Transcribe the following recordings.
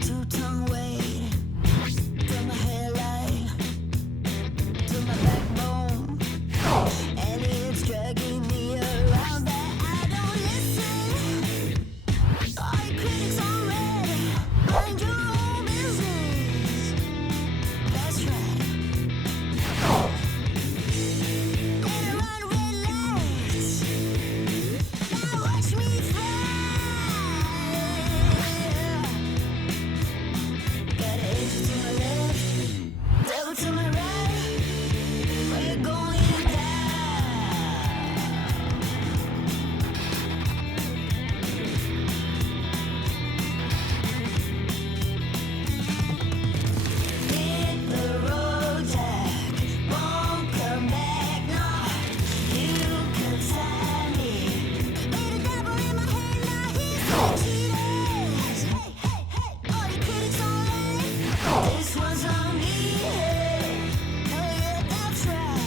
two-tongue weight from my hairline to my backbone, and it's dragging me around that I don't listen. All your critics on red, mind your own business. That's right. Better run red lights. Now watch me fly. Got angels to my left, devil to my right. We're going down. Hit the road, Jack. Won't come back, no. You can sign me. Made a devil in my head, now he's cheaters. Hey, hey, hey, all you critics on red. This one's on me. Hey, oh yeah, that's right.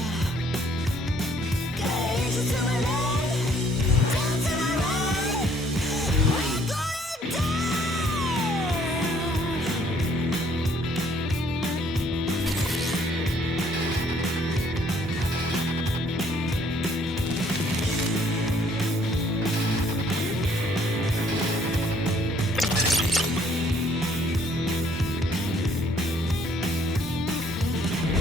Got angels to my left, devil to my right. We're going down.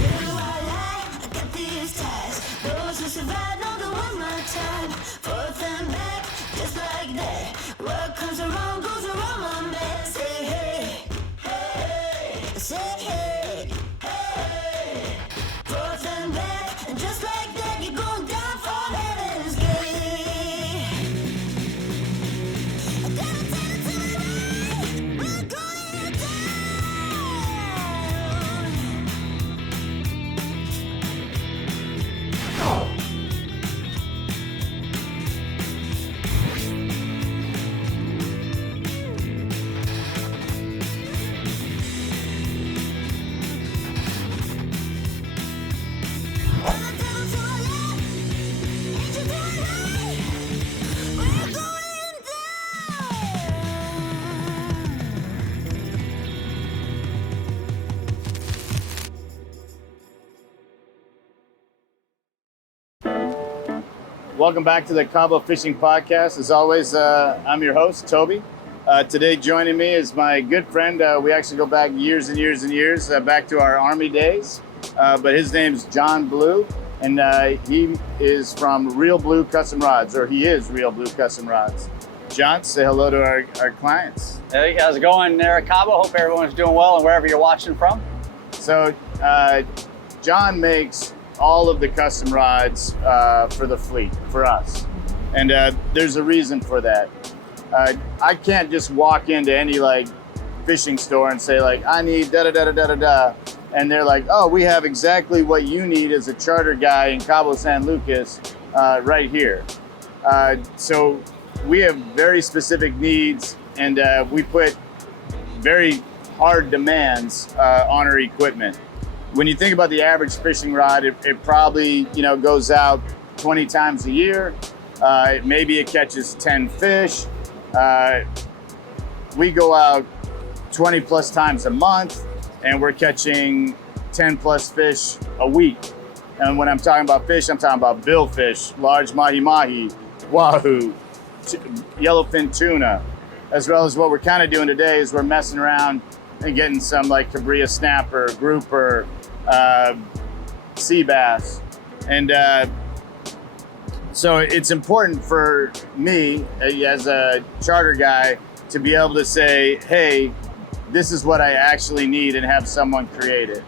Little while I got these ties. Those who survive know the one more time. Forth and back, just like that. What comes around goes around, my man. Say hey, hey, say hey, hey. Forth and back, and just like that, you're going down for heaven's gate. Devil to my right, we're going down. Welcome back to the Cabo Fishing Podcast. As always, I'm your host, Toby. Today joining me is my good friend. We actually go back years and years and years, back to our Army days. But his name's John Blue, and he is from Real Blue Custom Rods, or he is Real Blue Custom Rods. John, say hello to our clients. Hey, how's it going there at Cabo? Hope everyone's doing well and wherever you're watching from. So John makes all of the custom rods for the fleet, for us. And there's a reason for that. I can't just walk into any like fishing store and say like, I need da-da-da-da-da-da-da. And they're like, oh, we have exactly what you need as a charter guy in Cabo San Lucas right here. So we have very specific needs, and we put very hard demands on our equipment. When you think about the average fishing rod, it probably goes out 20 times a year. Maybe it catches 10 fish. We go out 20 plus times a month, and we're catching 10 plus fish a week. And when I'm talking about fish, I'm talking about billfish, large mahi-mahi, wahoo, yellowfin tuna, as well as what we're kind of doing today is we're messing around and getting some like Cabria snapper, grouper, sea bass. And so it's important for me as a charter guy to be able to say, hey, this is what I actually need, and have someone create it.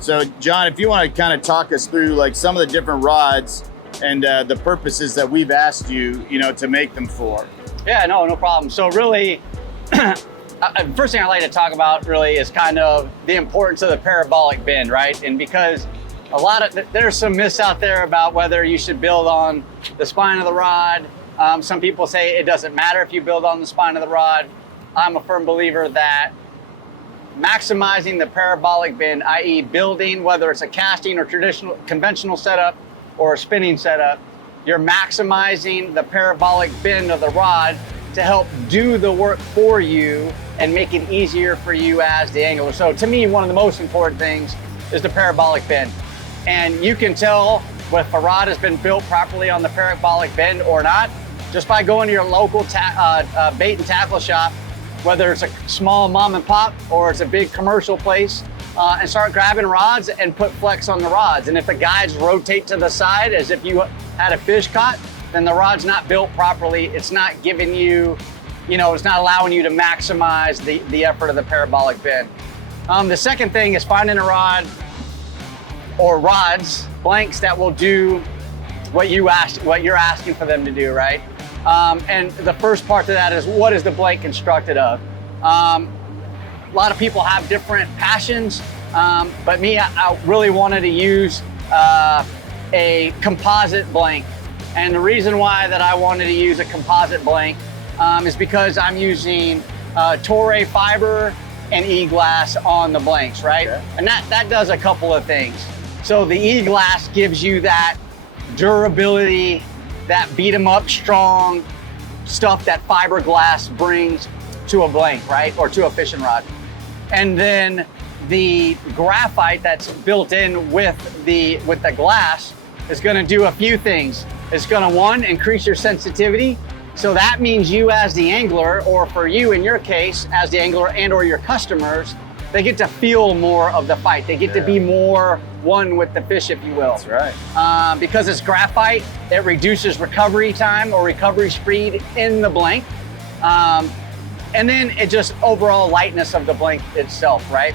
So John, if you want to kind of talk us through like some of the different rods and the purposes that we've asked you, to make them for. Yeah, no problem. So really, first thing I'd like to talk about really is kind of the importance of the parabolic bend, right? And because there's some myths out there about whether you should build on the spine of the rod. Some people say it doesn't matter if you build on the spine of the rod. I'm a firm believer that maximizing the parabolic bend, i.e. building, whether it's a casting or conventional setup or a spinning setup, you're maximizing the parabolic bend of the rod to help do the work for you and make it easier for you as the angler. So to me, one of the most important things is the parabolic bend. And you can tell if a rod has been built properly on the parabolic bend or not, just by going to your local bait and tackle shop, whether it's a small mom and pop or it's a big commercial place, and start grabbing rods and put flex on the rods. And if the guides rotate to the side as if you had a fish caught, then the rod's not built properly. It's not giving you, it's not allowing you to maximize the effort of the parabolic bend. The second thing is finding a rod or rods, blanks that will do what you're asking for them to do, right? And the first part to that is, what is the blank constructed of? A lot of people have different passions, but me, I really wanted to use a composite blank. And the reason why that I wanted to use a composite blank is because I'm using Toray fiber and E-glass on the blanks, right? Okay. And that does a couple of things. So the E-glass gives you that durability, that beat 'em up strong stuff that fiberglass brings to a blank, right? Or to a fishing rod. And then the graphite that's built in with the glass is gonna do a few things. It's gonna, one, increase your sensitivity. So that means you as the angler, or for you in your case, as the angler and or your customers, they get to feel more of the fight. They get to be more one with the fish, if you will. That's right. Because it's graphite, it reduces recovery time or recovery speed in the blank. And then it just overall lightness of the blank itself, right?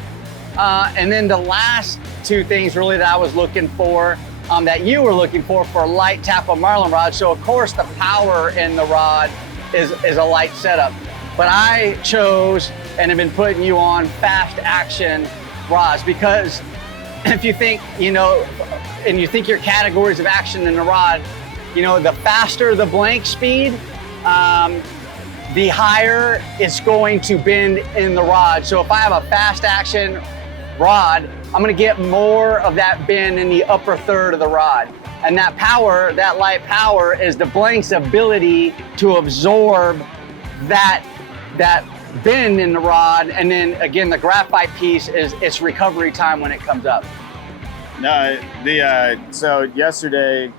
And then the last two things really that I was looking for, that you were looking for a light tackle marlin rod. So of course the power in the rod is a light setup. But I chose and have been putting you on fast action rods, because if you think, and you think your categories of action in the rod, the faster the blank speed, the higher it's going to bend in the rod. So if I have a fast action rod, I'm gonna get more of that bend in the upper third of the rod. And that power, that light power, is the blank's ability to absorb that bend in the rod. And then again, the graphite piece is its recovery time when it comes up. No, so yesterday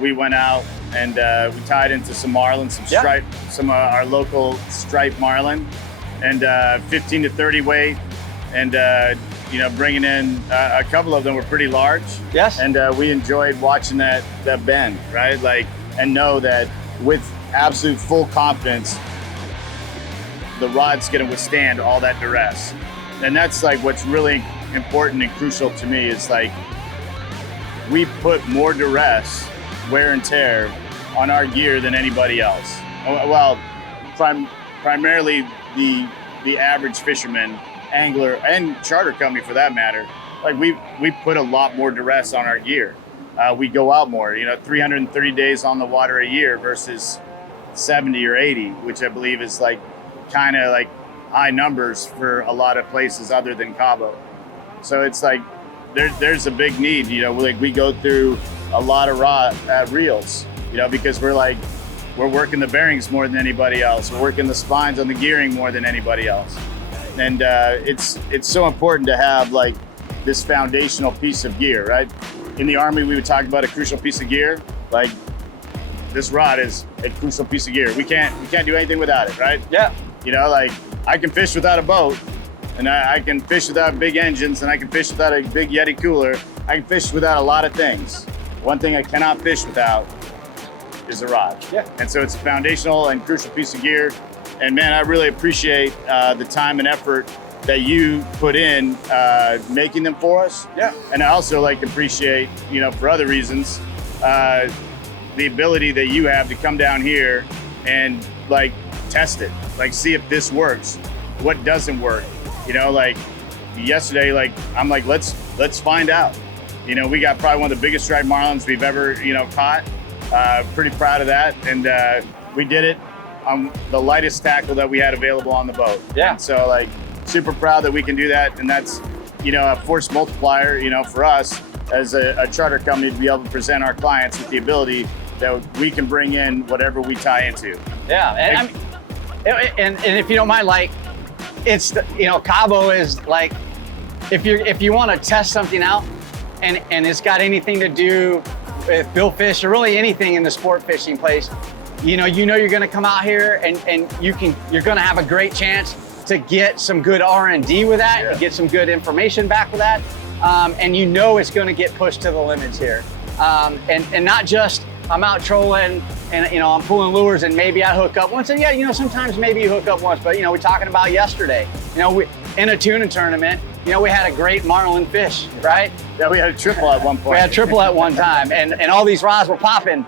we went out and we tied into some marlin, some stripe, some our local striped marlin, and 15 to 30 weight, and bringing in a couple of them were pretty large. Yes. And we enjoyed watching that bend, right? And know that with absolute full confidence, the rod's gonna withstand all that duress. And that's what's really important and crucial to me is we put more duress, wear and tear on our gear than anybody else. Well, primarily the average fisherman, angler, and charter company for that matter. We put a lot more duress on our gear. We go out more, 330 days on the water a year versus 70 or 80, which I believe is kind of high numbers for a lot of places other than Cabo. So it's there's a big need, we go through a lot of reels, because we're working the bearings more than anybody else. We're working the spines on the gearing more than anybody else. And it's so important to have this foundational piece of gear, right? In the Army, we would talk about a crucial piece of gear. This rod is a crucial piece of gear. We can't do anything without it, right? Yeah. I can fish without a boat, and I can fish without big engines, and I can fish without a big Yeti cooler. I can fish without a lot of things. One thing I cannot fish without is a rod. Yeah. And so it's a foundational and crucial piece of gear. And man, I really appreciate the time and effort that you put in making them for us. Yeah. And I also appreciate, for other reasons, the ability that you have to come down here and test it, see if this works, what doesn't work. Yesterday, I'm let's find out. We got probably one of the biggest striped marlins we've ever, caught. Pretty proud of that. And we did it on the lightest tackle that we had available on the boat. Yeah. And so super proud that we can do that. And that's, a force multiplier, for us as a charter company to be able to present our clients with the ability that we can bring in whatever we tie into. Yeah, and if you don't mind, like, it's Cabo is like, if you want to test something out, and it's got anything to do with billfish or really anything in the sport fishing place, you're going to come out here and you're going to have a great chance to get some good R&D with that, Yeah. get some good information back with that, and it's going to get pushed to the limits here, and not just I'm out trolling and I'm pulling lures and maybe I hook up once, and sometimes maybe you hook up once, but we're talking about yesterday, in a tuna tournament, we had a great marlin fish, right? Yeah, we had a triple at one point. We had triple at one time, and all these rods were popping,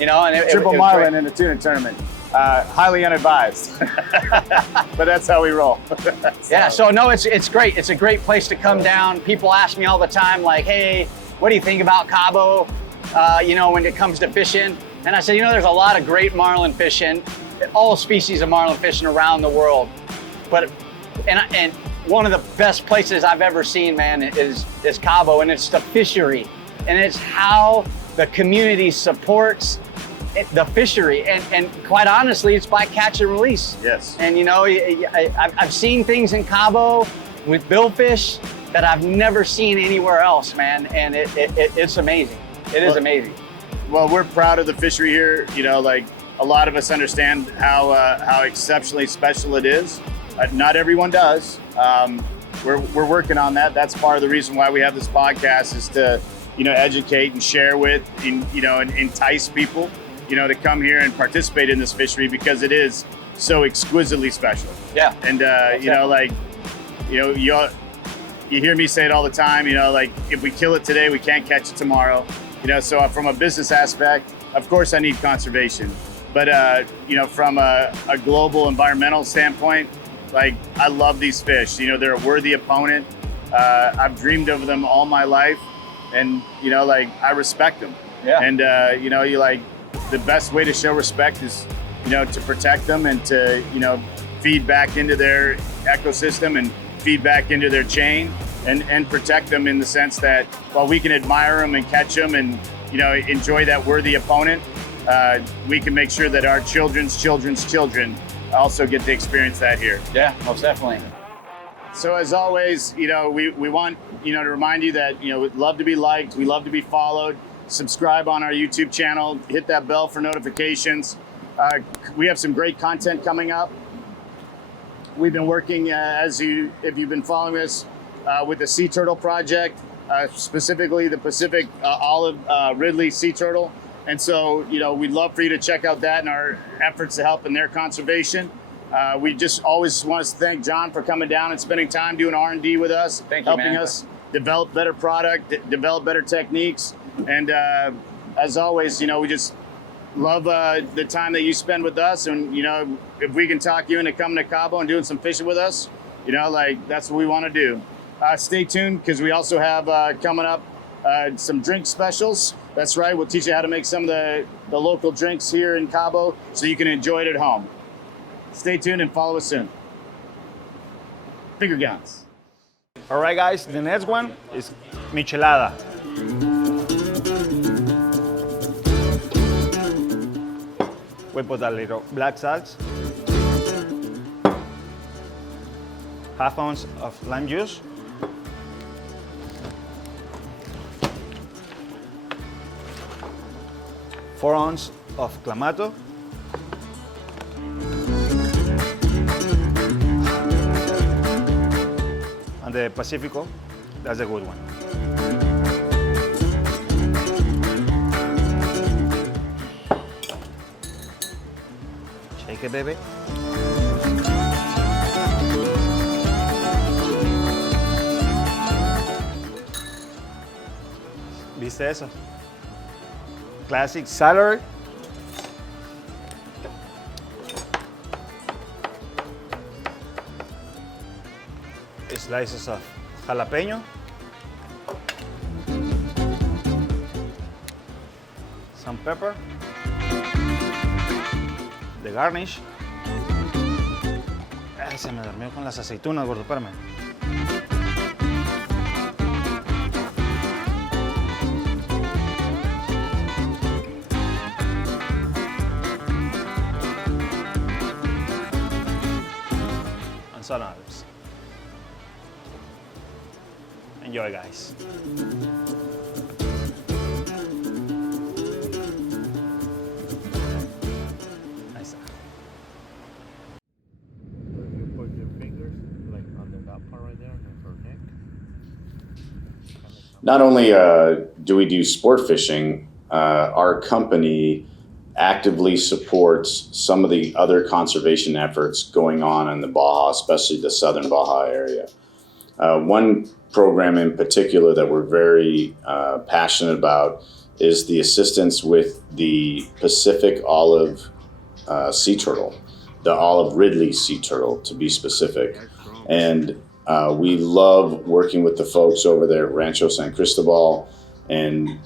and triple it was marlin great. in a tuna tournament. Highly unadvised, but that's how we roll. Yeah, so no, it's great. It's a great place to come down. People ask me all the time, like, hey, what do you think about Cabo, when it comes to fishing? And I said, there's a lot of great marlin fishing, all species of marlin fishing around the world. But, and one of the best places I've ever seen, man, is Cabo, and it's the fishery. And it's how the community supports the fishery, and quite honestly, it's by catch and release. Yes. And I've seen things in Cabo with billfish that I've never seen anywhere else, man, and it's amazing. It is amazing. Well, we're proud of the fishery here. Like a lot of us understand how exceptionally special it is. Not everyone does. We're working on that. That's part of the reason why we have this podcast, is to educate and share with, and entice people to come here and participate in this fishery, because it is so exquisitely special. Yeah. And you hear me say it all the time, like, if we kill it today, we can't catch it tomorrow. So from a business aspect, of course I need conservation, but from a global environmental standpoint, like, I love these fish. They're a worthy opponent. I've dreamed of them all my life, and like, I respect them. Yeah. And you like, the best way to show respect is to protect them and to feed back into their ecosystem and feed back into their chain, and protect them in the sense that while we can admire them and catch them and enjoy that worthy opponent, we can make sure that our children's children also get to experience that here. Yeah, most definitely. So as always, we want to remind you that we'd love to be liked, we love to be followed. Subscribe on our YouTube channel, hit that bell for notifications. We have some great content coming up. We've been working, if you've been following us, with the sea turtle project, specifically the Pacific olive Ridley sea turtle. And so, we'd love for you to check out that and our efforts to help in their conservation. We just always want to thank John for coming down and spending time doing R&D with us, Thank you, helping man. us develop better product, develop better techniques. And as always, we just love the time that you spend with us. And, if we can talk you into coming to Cabo and doing some fishing with us, like, that's what we want to do. Stay tuned, because we also have coming up some drink specials. That's right, we'll teach you how to make some of the local drinks here in Cabo so you can enjoy it at home. Stay tuned and follow us soon. Finger guns. All right, guys, the next one is michelada. We put a little black salt, ½ ounce of lime juice, (4 ounces of clamato, and the Pacifico, that's a good one. Shake it, baby. ¿Viste eso? Classic celery. Slices of jalapeno. Some pepper. The garnish. Ay, se me durmió con las aceitunas, gordo, espérame. on others. Enjoy, guys. Nice. You put your fingers like under that part right there and her neck. Not only do we do sport fishing, our company actively supports some of the other conservation efforts going on in the Baja, especially the southern Baja area. One program in particular that we're very passionate about is the assistance with the Pacific olive sea turtle, the olive Ridley sea turtle to be specific. And we love working with the folks over there at Rancho San Cristobal, and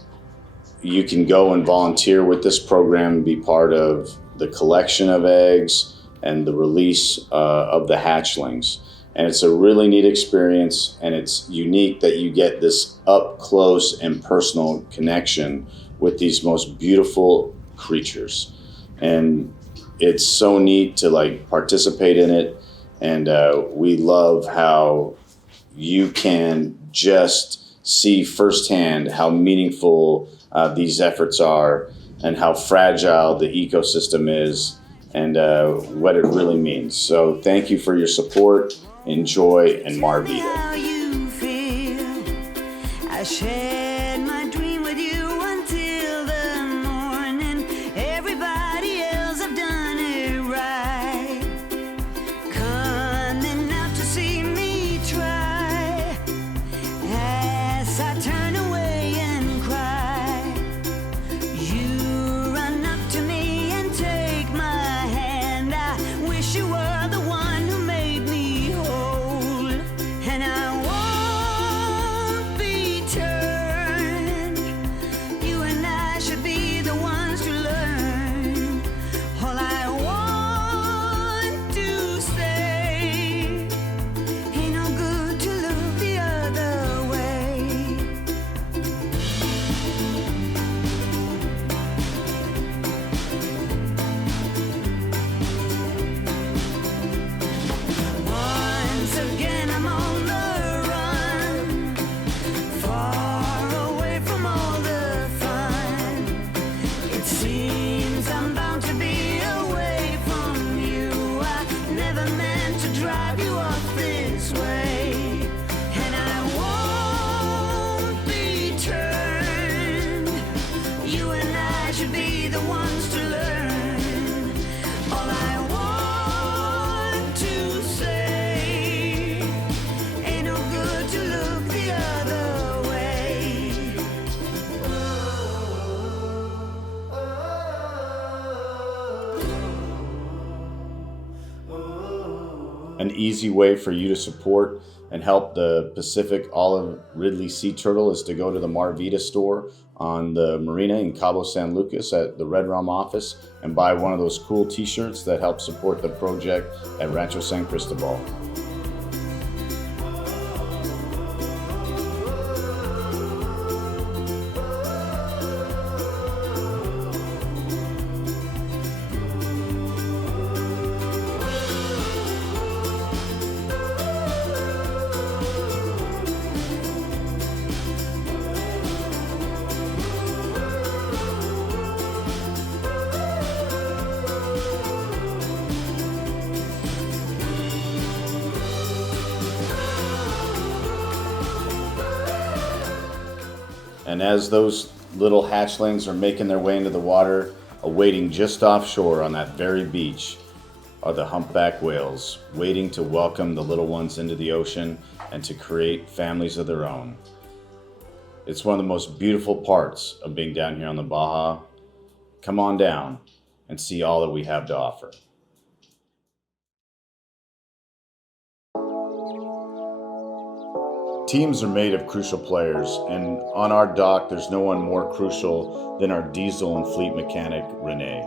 you can go and volunteer with this program and be part of the collection of eggs and the release of the hatchlings. And it's a really neat experience, and it's unique that you get this up close and personal connection with these most beautiful creatures. And it's so neat to like participate in it. And we love how you can just see firsthand how meaningful these efforts are and how fragile the ecosystem is and what it really means. So thank you for your support. Enjoy and Mar Vida. How you feel. I shared my dream with you until the morning. Everybody else have done it right. Coming out to see me try. As I turn away and cry, you run up to me and take my hand. I wish you were the one who made me whole, and I won't be turned. You and I should be the ones to learn. All I want to say, ain't no good to look the other way. Once again I'm on the run, far away from all the fun. It seems I'm bound to be away from you. I never meant to drive you off this way, and I won't be turned. You and I should be the ones to learn. All I want to say, ain't no good to look the other way. An easy way for you to support and help the Pacific olive Ridley sea turtle is to go to the Mar Vida store on the marina in Cabo San Lucas at the Red Rum office and buy one of those cool t-shirts that help support the project at Rancho San Cristobal. And as those little hatchlings are making their way into the water, awaiting just offshore on that very beach are the humpback whales, waiting to welcome the little ones into the ocean and to create families of their own. It's one of the most beautiful parts of being down here on the Baja. Come on down and see all that we have to offer. Teams are made of crucial players, and on our dock, there's no one more crucial than our diesel and fleet mechanic, Renee.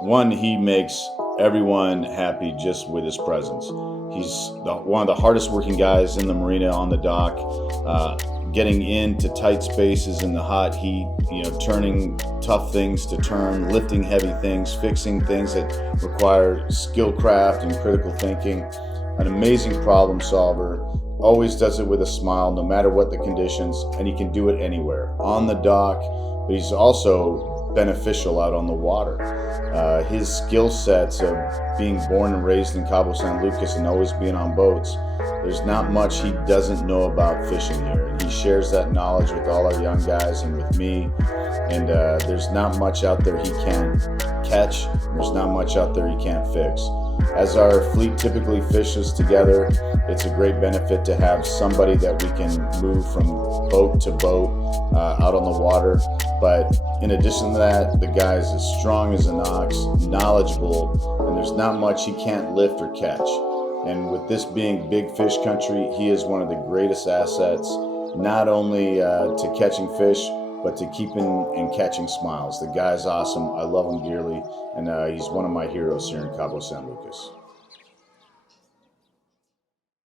One, he makes everyone happy just with his presence. He's one of the hardest working guys in the marina on the dock, getting into tight spaces in the hot heat, turning tough things to turn, lifting heavy things, fixing things that require skill craft and critical thinking. an amazing problem solver, always does it with a smile no matter what the conditions, and he can do it anywhere, on the dock, but he's also beneficial out on the water. His skill sets of being born and raised in Cabo San Lucas and always being on boats, there's not much he doesn't know about fishing here, and he shares that knowledge with all our young guys and with me. And there's not much out there he can't catch, and there's not much out there he can't fix. As our fleet typically fishes together, it's a great benefit to have somebody that we can move from boat to boat out on the water. But in addition to that, the guy's as strong as an ox, knowledgeable, and there's not much he can't lift or catch. And with this being big fish country, he is one of the greatest assets, not only to catching fish, but to keeping and catching smiles. The guy's awesome. I love him dearly, and he's one of my heroes here in Cabo San Lucas.